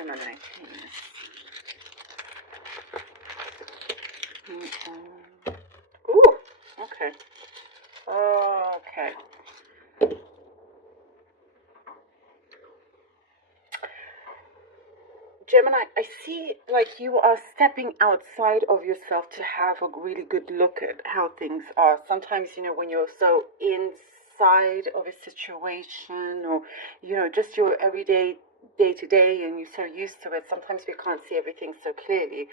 Gemini, Ooh, okay. Okay. Gemini, I see like you are stepping outside of yourself to have a really good look at how things are. Sometimes, when you're so inside of a situation or, just your everyday day to day and you're so used to it, sometimes we can't see everything so clearly.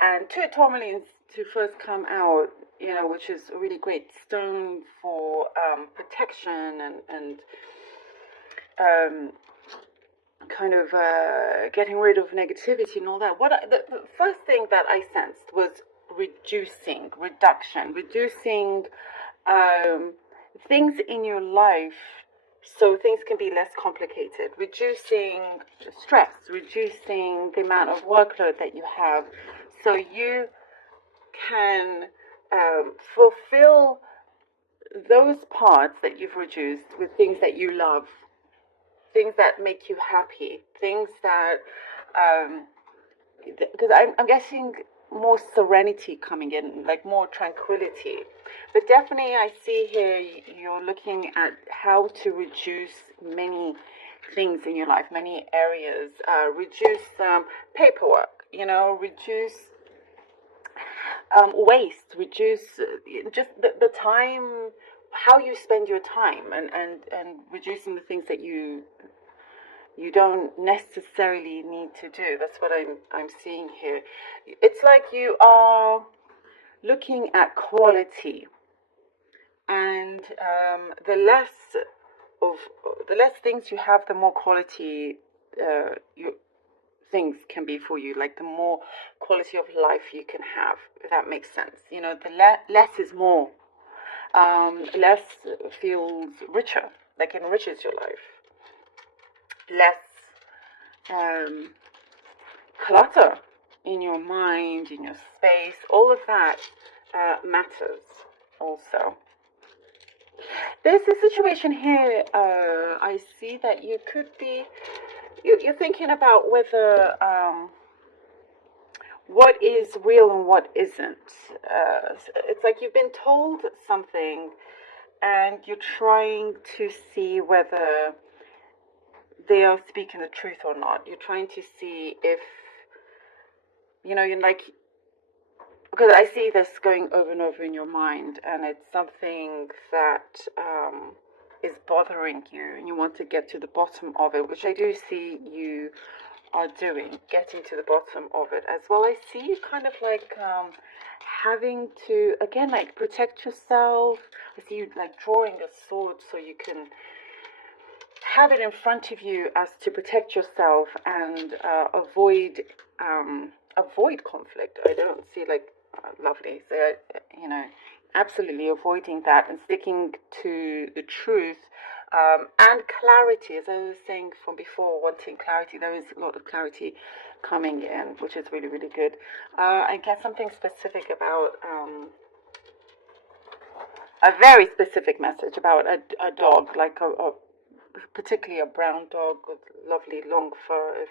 And two tourmalines to first come out, which is a really great stone for protection and kind of getting rid of negativity and all that. The first thing that I sensed was reducing things in your life so things can be less complicated, reducing stress, reducing the amount of workload that you have so you can fulfill those parts that you've reduced with things that you love, things that make you happy, things that, because I'm guessing more serenity coming in, like more tranquility. But definitely I see here you're looking at how to reduce many things in your life, many areas, reduce paperwork, reduce waste, reduce just the time, how you spend your time, and reducing the things that you don't necessarily need to do. That's what I'm seeing here. It's like you are looking at quality, and the less things you have, the more quality things can be for you. Like the more quality of life you can have, if that makes sense. The less is more. Less feels richer, like enriches your life. Less clutter in your mind, in your space, all of that matters also. There's a situation here, I see that you could be, you're thinking about whether what is real and what isn't. It's like you've been told something and you're trying to see whether they are speaking the truth or not. You're trying to see if, you're like, because I see this going over and over in your mind, and it's something that is bothering you, and you want to get to the bottom of it, which I do see you are doing, getting to the bottom of it as well. I see you kind of like having to, again, like protect yourself. I see you like drawing a sword so you can have it in front of you as to protect yourself and avoid conflict. I don't see like lovely. So absolutely avoiding that and sticking to the truth and clarity. As I was saying from before, wanting clarity. There is a lot of clarity coming in, which is really, really good. I get something specific about. A very specific message about a dog, like particularly a brown dog with lovely long fur.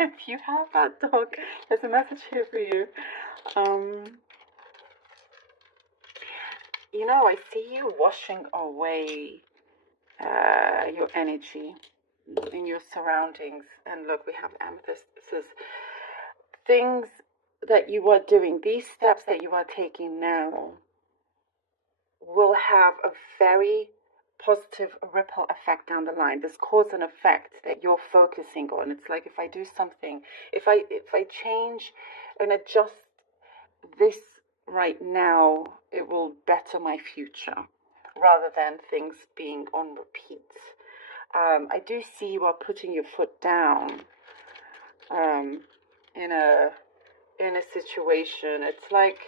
If you have that dog, there's a message here for you. I see you washing away your energy in your surroundings. And look, we have amethyst. This is things that you are doing, these steps that you are taking now will have a very positive ripple effect down the line. This cause and effect that you're focusing on. It's like if I do something, if I change and adjust this right now, it will better my future rather than things being on repeat. I do see you are putting your foot down in a situation. It's like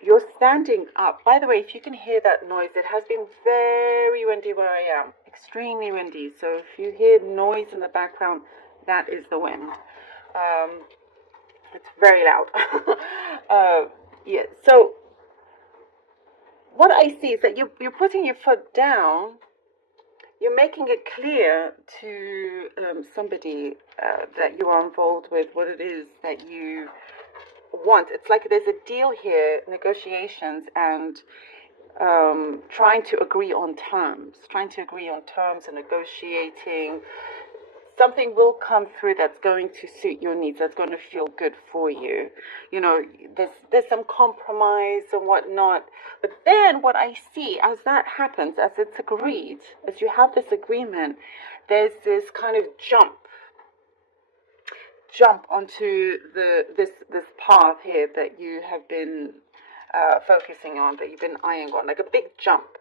you're standing up. By the way, if you can hear that noise, it has been very windy where I am. Extremely windy. So if you hear noise in the background, that is the wind. It's very loud. Yeah. So what I see is that you're putting your foot down. you're making it clear to somebody that you are involved with what it is that you want. It's like there's a deal here, negotiations, and trying to agree on terms, and negotiating. Something will come through that's going to suit your needs, that's going to feel good for you. You know, there's some compromise and whatnot. But then what I see as that happens, as it's agreed, as you have this agreement, there's this kind of jump onto this path here that you have been focusing on, that you've been eyeing on, like a big jump,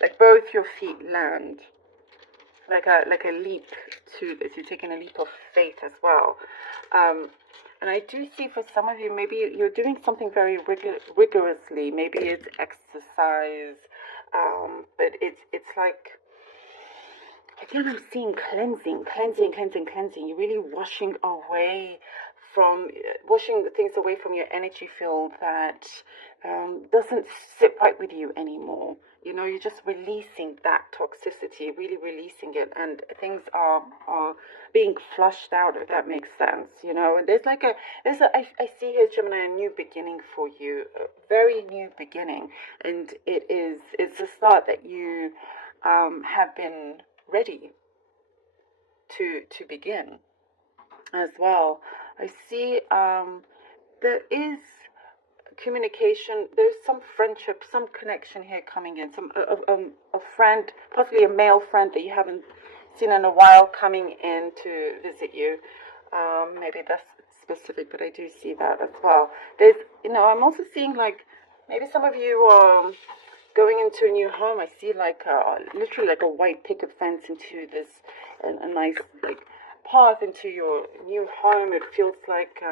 like both your feet land, like a leap to this. You're taking a leap of faith as well. And I do see for some of you, maybe you're doing something very rigorously. Maybe it's exercise, but it's like, again, I'm seeing cleansing. You're really washing things away from your energy field that doesn't sit right with you anymore. You know, you're just releasing that toxicity, really releasing it, and things are being flushed out, if that makes sense. You know, and I see here, Gemini, a new beginning for you, a very new beginning, and it's a start that you have been ready to begin as well. I see there is communication, there's some friendship, some connection here coming in, a friend, possibly a male friend that you haven't seen in a while, coming in to visit you. Maybe that's specific, but I do see that as well. There's, I'm also seeing like maybe some of you are going into a new home. I see like literally like a white picket fence into this, a nice like path into your new home. It feels like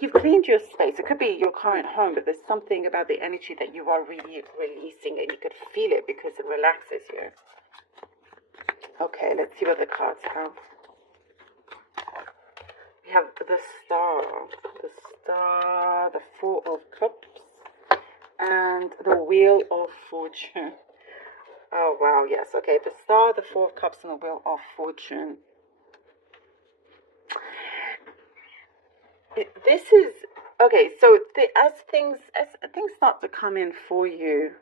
you've cleaned your space. It could be your current home, but there's something about the energy that you are really releasing, and you could feel it because it relaxes you. Okay, let's see what the cards have. We have the Star, the Four of Cups, and the Wheel of Fortune. Oh, wow, yes. Okay, the Star, the Four of Cups, and the Wheel of Fortune. This is okay. So as things start to come in for you,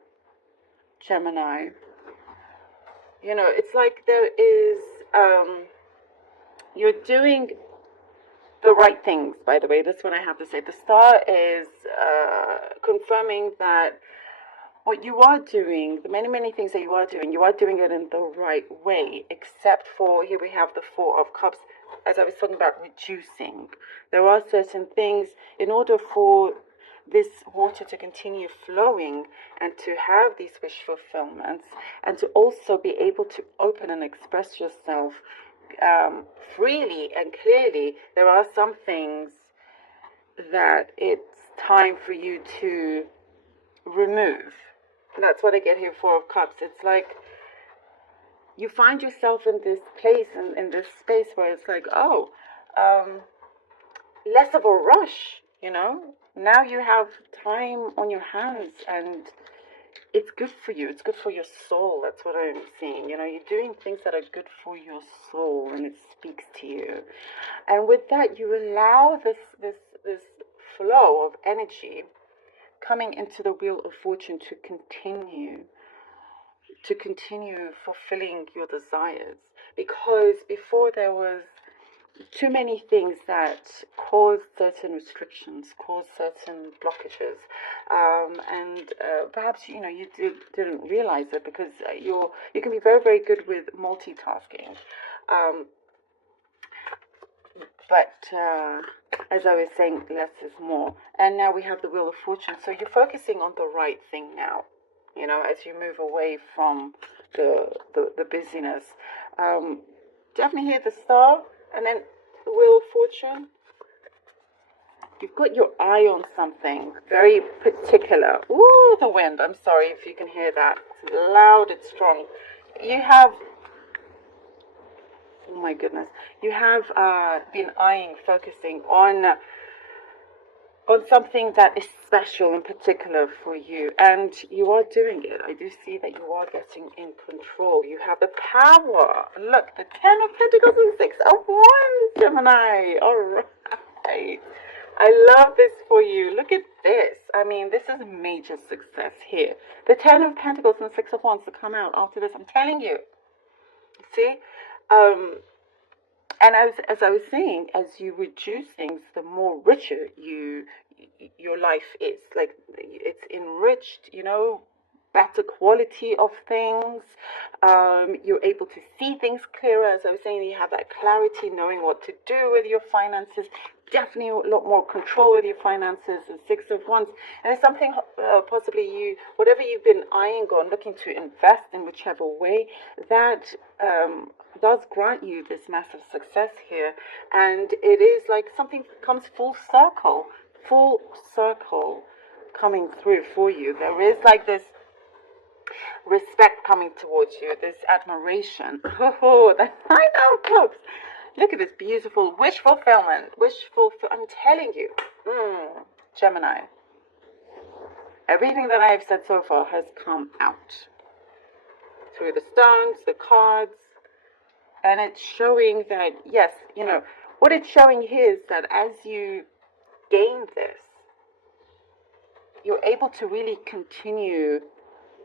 Gemini, it's like there is you're doing the right things. By the way, that's what I have to say. The Star is confirming that what you are doing, the many things that you are doing it in the right way. Except for, here we have the Four of Cups. As I was talking about reducing, there are certain things, in order for this water to continue flowing and to have these wish fulfillments, and to also be able to open and express yourself freely and clearly, there are some things that it's time for you to remove. That's what I get here, Four of Cups. It's like you find yourself in this place, in this space where it's like, less of a rush, Now you have time on your hands, and it's good for you. It's good for your soul. That's what I'm seeing. You're doing things that are good for your soul, and it speaks to you. And with that, you allow this flow of energy coming into the Wheel of Fortune to continue fulfilling your desires, because before there was too many things that caused certain restrictions, caused certain blockages, and perhaps you didn't realize it, because you can be very, very good with multitasking, but as I was saying, less is more. And now we have the Wheel of Fortune, so you're focusing on the right thing now, as you move away from the busyness. Definitely hear the Star, and then the Wheel of Fortune. You've got your eye on something very particular. Ooh, the wind. I'm sorry if you can hear that. It's loud, it's strong. You have, oh my goodness, you have been focusing on on something that is special in particular for you, and you are doing it. I do see that you are getting in control. You have the power. Look, the 10 of Pentacles and 6 of Wands, Gemini. All right. I love this for you. Look at this. I mean, this is major success here. The 10 of Pentacles and 6 of Wands to come out after this. I'm telling you. See? And as I was saying, as you reduce things, the more richer your life is. Like, it's enriched, better quality of things. You're able to see things clearer. As I was saying, you have that clarity, knowing what to do with your finances. Definitely a lot more control with your finances. And 6 of Wands. And it's something possibly whatever you've been eyeing on, looking to invest in whichever way, that does grant you this massive success here. And it is like something comes full circle coming through for you. There is like this respect coming towards you, this admiration. Oh, the 9 of Cups. Look at this beautiful wish fulfillment. I'm telling you, Gemini, everything that I have said so far has come out through the stones, the cards, and it's showing that, yes, what it's showing here is that as you gain this, you're able to really continue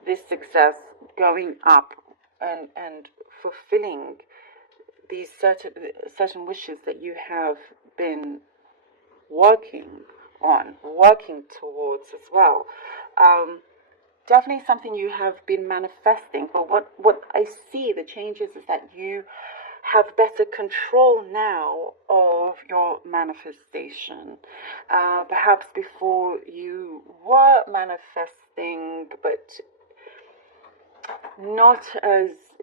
this success going up and fulfilling these certain wishes that you have been working towards as well. Definitely something you have been manifesting. But what I see, the changes, is that you have better control now of your manifestation. Perhaps before you were manifesting, but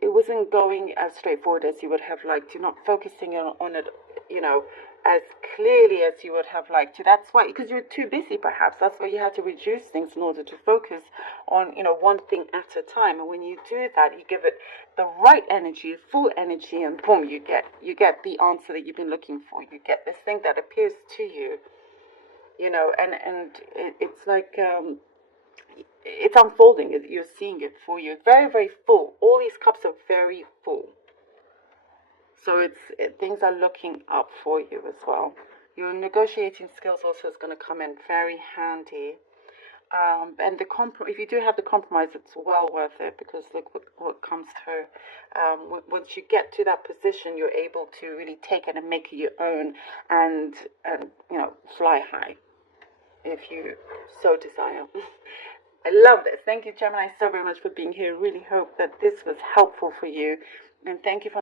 it wasn't going as straightforward as you would have liked. You're not focusing on it, as clearly as you would have liked to. That's why, because you're too busy perhaps. That's why you had to reduce things in order to focus on, one thing at a time. And when you do that, you give it the right energy, full energy, and boom, you get the answer that you've been looking for. You get this thing that appears to you, and it's like, it's unfolding. You're seeing it for you. Very, very full. All these cups are very full. So things are looking up for you as well. Your negotiating skills also is going to come in very handy. And if you do have the compromise, it's well worth it, because look what comes through. Once you get to that position, you're able to really take it and make it your own, and fly high if you so desire. I love this. Thank you, Gemini, so very much for being here. Really hope that this was helpful for you. And thank you for